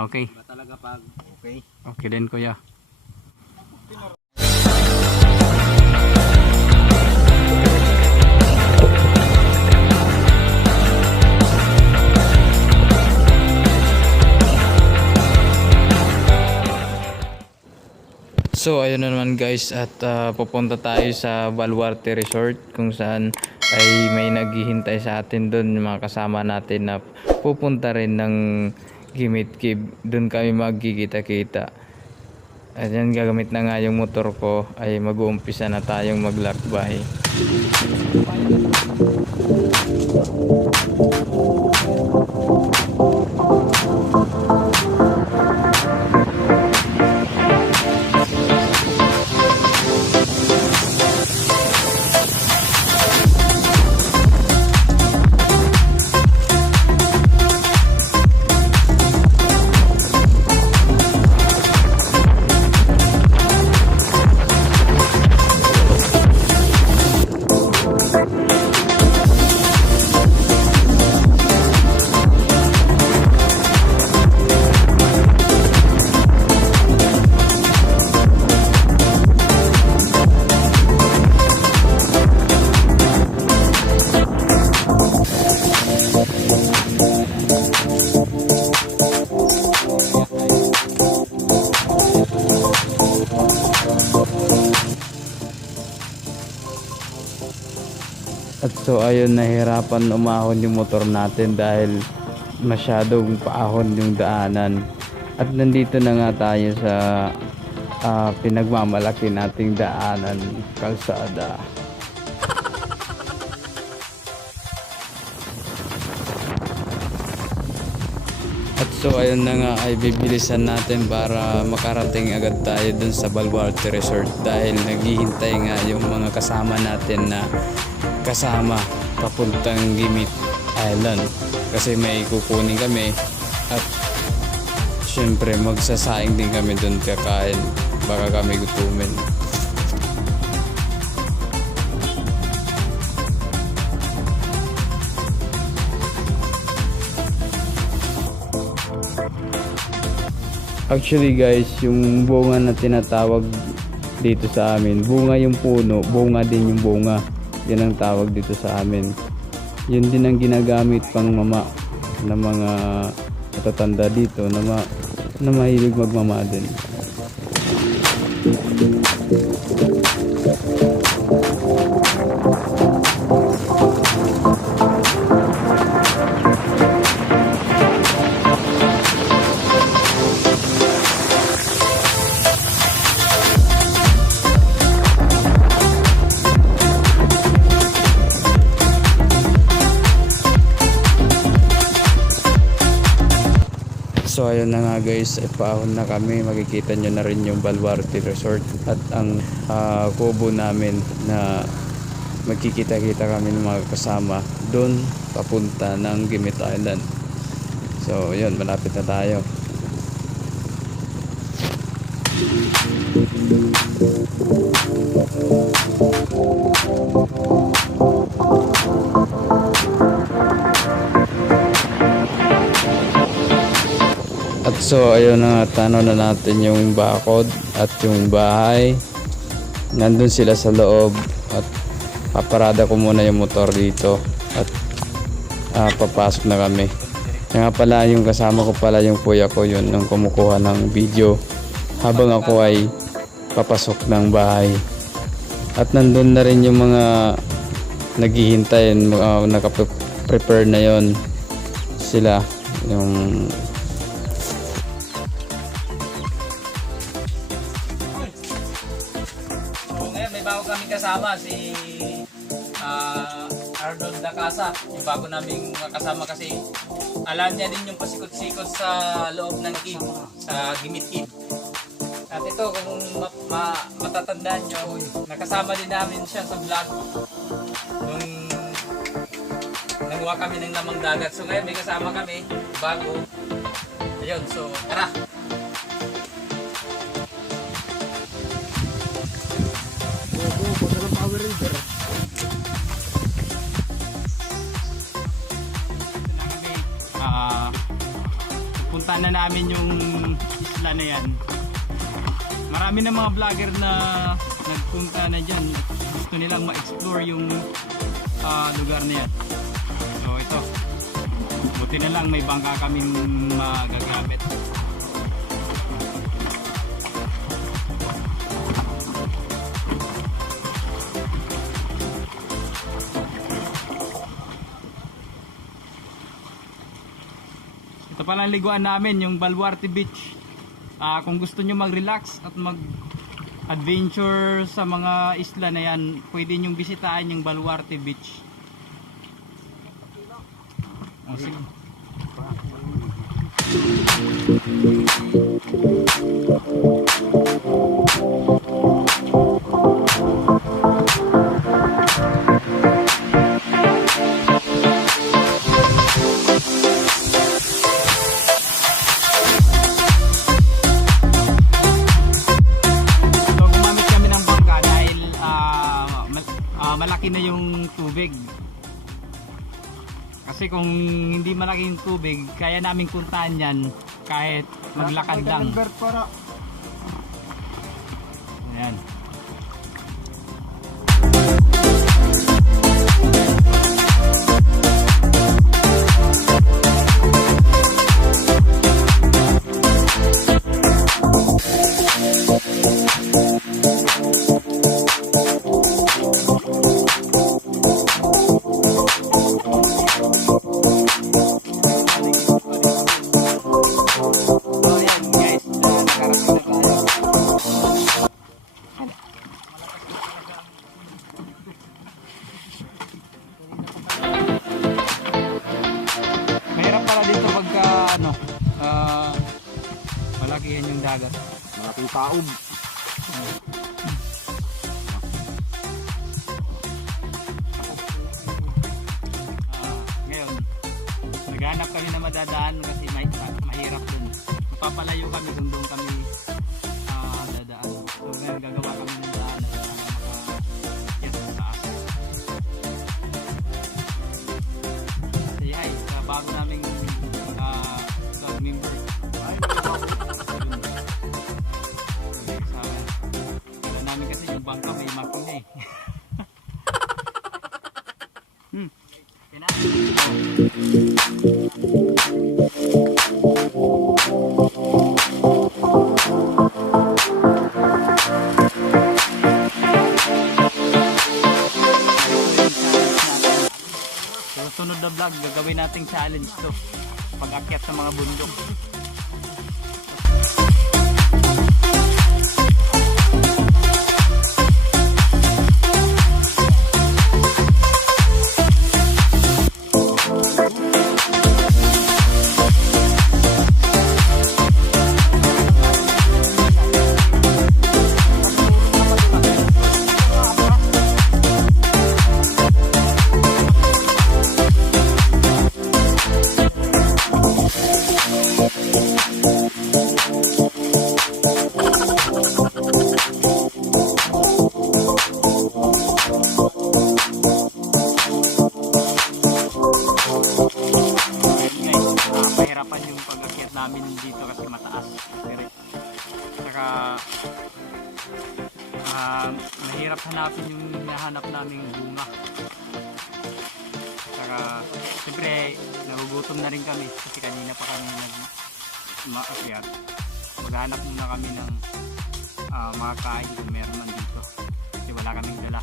kaya okay. Iba talaga pag okay. Okay din kuya. So ayun na naman guys, at pupunta tayo sa Baluarte Resort kung saan ay may naghihintay sa atin doon, mga kasama natin na pupunta rin ng Gimit Cave. Doon kami magkikita-kita. At yan, gagamit na nga yung motor ko, ay mag-uumpisa na tayong maglakbay. At so ayun, nahirapan umahon yung motor natin dahil masyadong paahon yung daanan. At nandito na nga tayo sa pinagmamalaki nating daanan, kalsada. At so ayun na nga, ay bibilisan natin para makarating agad tayo dun sa Baluarte Resort dahil naghihintay nga yung mga kasama natin na kasama papuntang Gimit Island kasi may kukunin kami at syempre magsasaing din kami dun, kakain, baka kami gutumin. Actually guys, yung bunga na tinatawag dito sa amin, bunga yung puno, bunga din yung bunga. Yan ang tawag dito sa amin. Yun din ang ginagamit pang mama ng mga matatanda dito na mahilig magmama din. So ayun na nga guys, paahon na kami. Makikita nyo na rin yung Baluarte Resort at ang kubo namin na magkikita-kita kami ng mga kasama doon papunta ng Gimit Island. So yun, malapit na tayo. At so ayun na nga, tanaw na natin yung bakod at yung bahay. Nandun sila sa loob at paparada ko muna yung motor dito at papasok na kami. Kaya nga pala, yung kasama ko pala yung kuya ko, yun ang kumukuha ng video habang ako ay papasok ng bahay. At nandun na rin yung mga naghihintay, nakaprepare na yon sila, yung Bago kami kasama si Arnold Dacasa, yung bago naming kasama kasi alam niya din yung pasikot-sikot sa loob ng cave, sa Gimit Cave. At ito, kung matatandaan nyo, nakasama din namin siya sa vlog nung nanguha kami ng lamang dagat. So ngayon may kasama kami bago. Ayun, so tara! Punta Napunta na namin yung isla na yan. Marami na mga vlogger na nagpunta na dyan. Gusto nilang ma-explore yung lugar na yan. So ito, buti na lang may bangka kaming magagamit. Ito palang liguan namin, yung Baluarte Beach. Kung gusto nyo mag-relax at mag-adventure sa mga isla na yan, pwede nyo bisitahin yung Baluarte Beach. Sige. Malaki na yung tubig. Kasi kung hindi malaki yung tubig, kaya namin puntahan yan kahit maglakad lang. Ayan. Mahirap pala dito pagka malaki yan yung dagat. Malaking taob. Ngayon, naghanap kami na madadaan kasi mahirap dun. Papalayo kami kung doon kami dadaan. So ngayon gagawa kami ng daan na makakyat sa taas. Say hi sa bago naming club member. Kala namin kasi yung bangka may makina eh. Sunod na vlog, gagawin nating challenge to pag-akyat sa mga bundok. Mahirapan yung pag-akyat namin dito kasi mataas. Saka mahirap hanapin yung hinahanap naming bunga. Saka siyempre nagugutom na rin kami kasi kanina pa kami nag-maakyat. Maghanap muna kami ng mga kain kung meron man dito kasi wala kaming dala.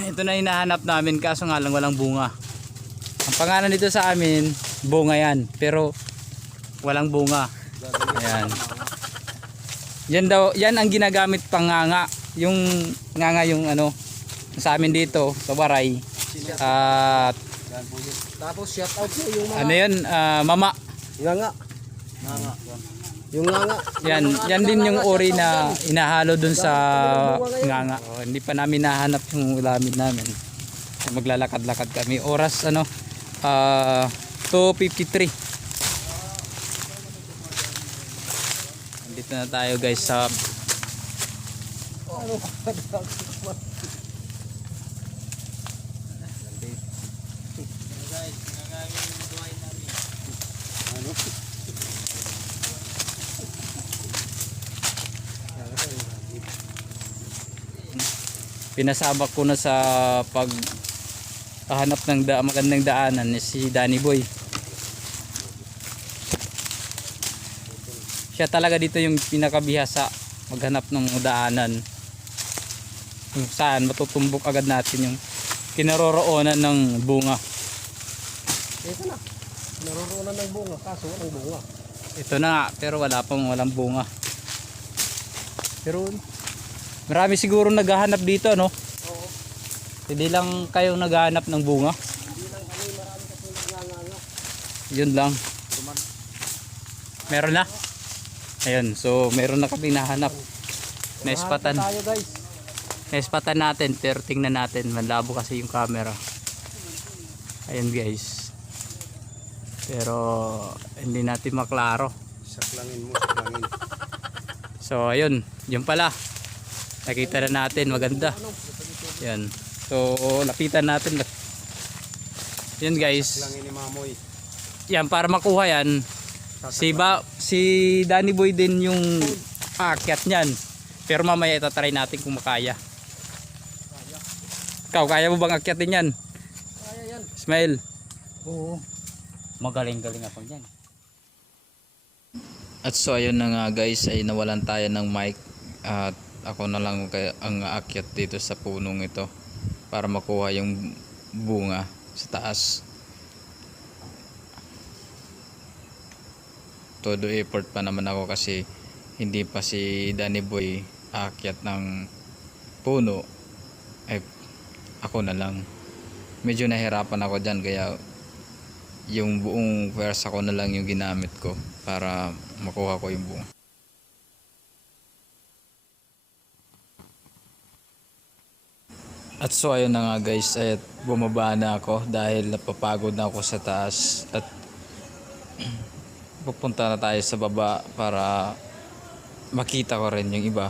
Ito na hinahanap namin kaso nga lang walang bunga. Pangalan dito sa amin, bunga yan. Pero walang bunga. Ayan. Yan daw, yan ang ginagamit pang nganga. Yung nganga yung ano sa amin dito sa Waray. At Tapos shout out po yung mga ano yun, mama. nganga. Yung nganga. Yan din yung uri na inahalo dun sa nganga. Oh, hindi pa namin nahanap yung ulamin namin. Maglalakad-lakad kami. Oras ano 2:53. Nandito na tayo guys sa pinasabak ko na sa paghahanap ng magandang daanan ni si Danny Boy. Siya talaga dito yung pinakabihasa maghanap ng daanan kung saan matutumbok agad natin yung kinaroroonan ng bunga. Ito na. Naroroonan ng bunga, kaso walang bunga. Ito na nga, pero walang bunga. Pero marami siguro naghahanap dito, no? Oo. Hindi lang kayo naghahanap ng bunga. Hindi lang kami marami kasi nganga. Yun lang. Meron na? Ayun, so meron na kami nahanap. Naispatan. Tayo guys. Naispatan natin, pero tingnan natin. Malabo kasi yung camera. Ayun guys. Pero hindi natin maklaro. Saklangin mo, saklangin. So ayun, yun pala. Nakita na natin, maganda. Yan. So lapitan natin. Yun guys. Saklangin ni Mamoy. Yan, para makuha yan. Si Danny Boy din yung aakyat niyan. Pero mamaya itatry natin kung makaya. Ikaw, kaya mo bang akyatin yan? Kaya yan. Smile. Oo. Magaling-galing ako yan. At so ayun na nga guys, ay nawalan tayo ng mic. At ako na lang ang aakyat dito sa punong ito para makuha yung bunga sa taas. Todo effort pa naman ako kasi hindi pa si Danny Boy aakyat ng puno. Ay ako na lang. Medyo nahirapan ako dyan, kaya yung buong pwersa ko na lang yung ginamit ko para makuha ko yung bunga. At so ayun na nga guys, ay bumaba na ako dahil napapagod na ako sa taas at pupunta na tayo sa baba para makita ko rin yung iba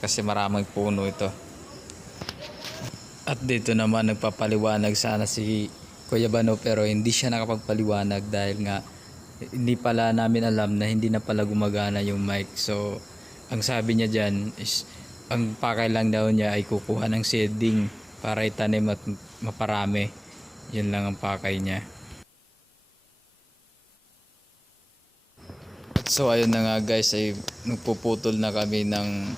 kasi maraming puno ito. At dito naman nagpapaliwanag sana si Kuya Bano, pero hindi siya nakapagpaliwanag dahil nga hindi pala namin alam na hindi na pala gumagana yung mic. So ang sabi niya dyan is ang pakay lang daw niya ay kukuha ng seeding para itanim at maparami. Yun lang ang pakay niya. At so ayun na nga guys, ay nagpuputol na kami ng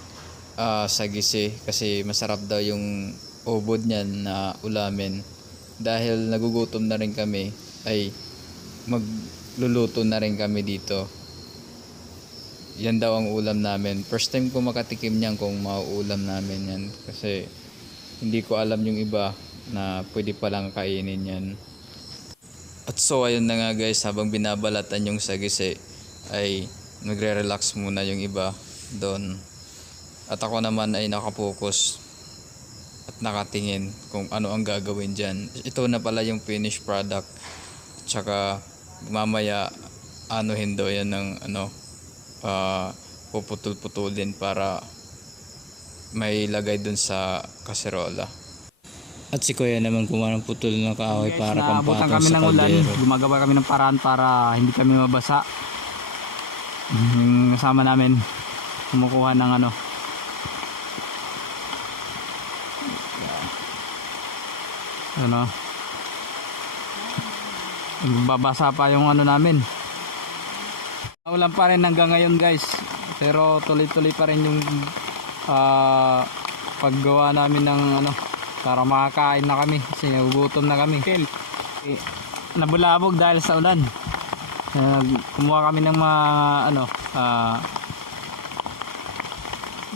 sagisi kasi masarap daw yung ubod niyan na ulamin. Dahil nagugutom na rin kami, ay magluluto na rin kami dito. Yan daw ang ulam namin. First time ko makatikim niyan kung mauulam namin yan. Kasi hindi ko alam yung iba na pwede palang kainin yan. At so ayun na nga guys, habang binabalatan yung sagisi ay nagre-relax muna yung iba doon. At ako naman ay nakapokus at nakatingin kung ano ang gagawin dyan. Ito na pala yung finished product. Tsaka mamaya anuhin daw yan ng puputol-putulin para may lagay dun sa kaserola. At si Kuya naman gumawa ng putol ng kahoy para pampatong sa kaldero. Gumagawa kami ng paraan para hindi kami mabasa. Yung kasama namin kumukuha ng babasa pa yung namin. Ulan pa rin hanggang ngayon guys, pero tuloy-tuloy pa rin yung paggawa namin ng para makakain na kami kasi nagugutom na kami. nabulabog dahil sa ulan. Kumuha kami ng mga ano,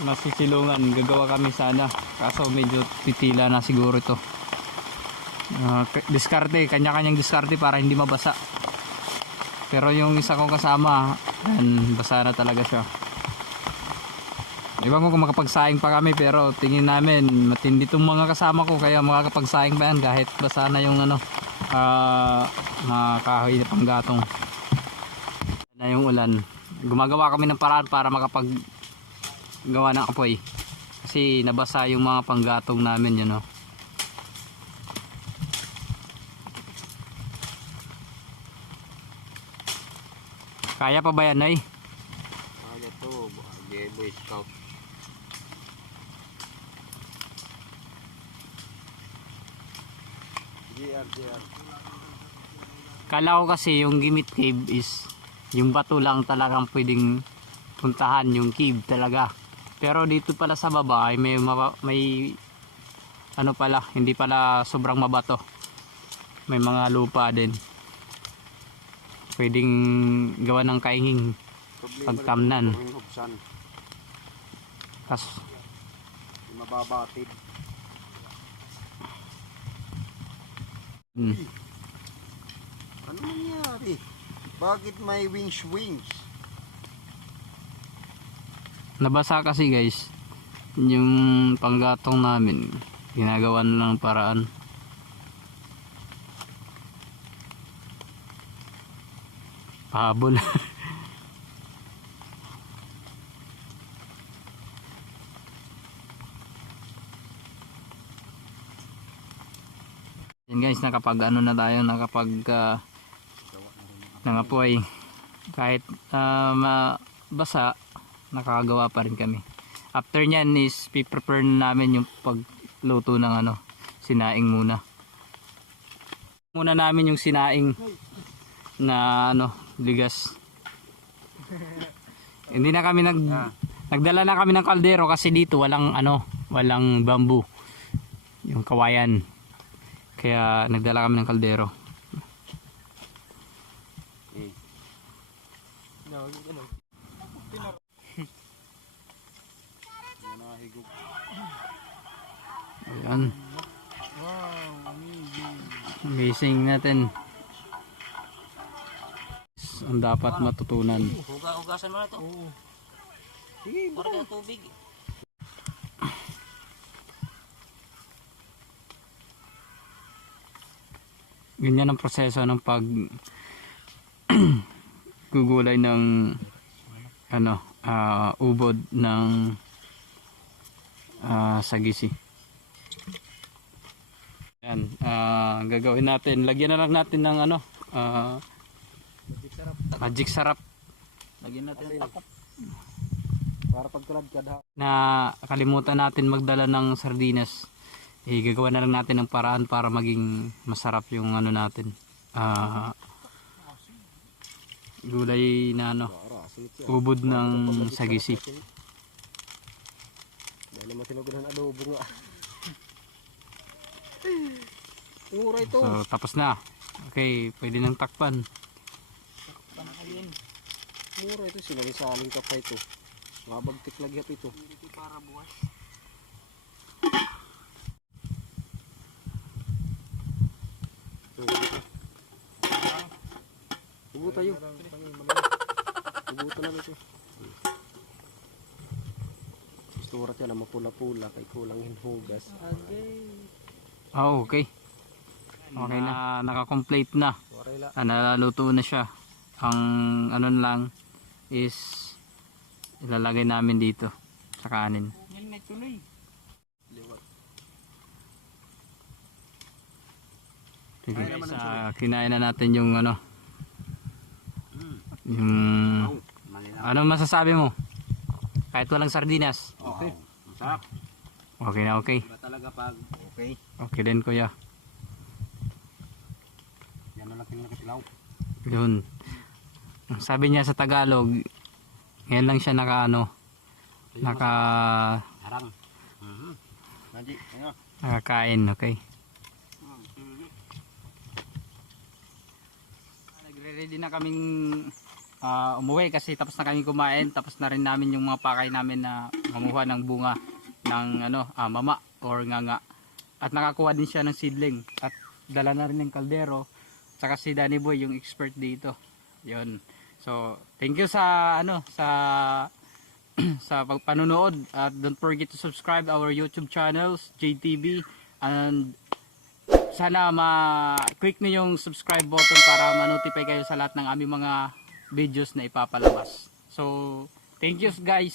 masisilungan. Gagawa kami sana. Kaso medyo titila na siguro ito. Diskarte, kanya-kanyang diskarte para hindi mabasa. Pero yung isa kong kasama, basa na talaga siya. Iba ko kung makapagsaing pa kami, pero tingin namin matindi itong mga kasama ko, kaya makakapagsaing pa yan kahit basa na yung ano, mga kahoy na panggatong na yung ulan. Gumagawa kami ng paraan para makapaggawa ng apoy kasi nabasa yung mga panggatong namin, yun, no? Kaya pa ba yan, Nay? Ano to? Boy Scout. JR. Kala ko kasi yung Gimit Cave is yung bato lang talagang pwedeng puntahan, yung cave talaga. Pero dito pala sa baba ay may ano pala, hindi pala sobrang mabato. May mga lupa din. Pwedeng gawa ng kainging pagtamnan. Kas Mababatid. Ano nangyari? Bakit may wings? Nabasa kasi guys yung panggatong namin. Ginagawa na ng paraan. Pahabol. Yan guys, nakapag ano na tayo, nakapag nangapoy. Kahit mabasa, nakakagawa pa rin kami. After nyan is prepare na namin yung pagluto ng ano, sinaing muna. Muna namin yung sinaing na ano, bigas. Hindi na kami nagdala na kami ng kaldero kasi dito walang ano, walang bamboo. Yung kawayan. Kaya nagdala kami ng kaldero. Ayan. Amazing natin. Ang dapat matutunan. Hugasan mo na ito. Sige, para ka tubig. Ganyan ang proseso ng pag gugulay ng ano, ubod ng sagisi. Yan, gagawin natin. Lagyan na lang natin ng ano, magic sarap. Lagyan natin ng takot. Para pagkalad ka Na kalimutan natin magdala ng sardinas. Gagawa na lang natin ng paraan para maging masarap yung ano natin. Gulay na ano, ubod ng sagisi. dahil matinugan ng adobo nga. Mura ito. So tapos na. Okay, pwede nang takpan. Mura ito. Sinalisaling ka pa ito. Mabagtik lagi ito. Para buwas. Hubo tayo. Hubo talaga ito. Gusto mo rin yan na mapula-pula kay kulang hinhugas. Okay. Okay na, naka-complete na. Warela. Nalaluto na siya. Ang ano lang is ilalagay namin dito sa kanin. Yan na tuloy. Sige guys, kinain na natin yung ano. Yung ano masasabi mo? Kahit walang sardinas. Okay. Masarap. Okay na okay. Iba talaga pag okay. Okay din kuya. Yan na lang pinakasilaw. Yun. Sabi niya sa Tagalog, ngayon lang siya naka Harang. Nanti, ano? nakakain, okay. ready na kaming umuwi kasi tapos na kaming kumain, tapos na rin namin yung mga pakay namin na mamuha ng bunga ng mama or nganga. At nakakuha din siya ng seedling at dala na rin ng kaldero. Saka si Danny Boy yung expert dito. 'Yon. So, thank you sa sa pagpanonood at don't forget to subscribe our YouTube channels, JTV, and sana ma-click niyo yung subscribe button para ma-notify kayo sa lahat ng aming mga videos na ipapalabas. So, thank you guys.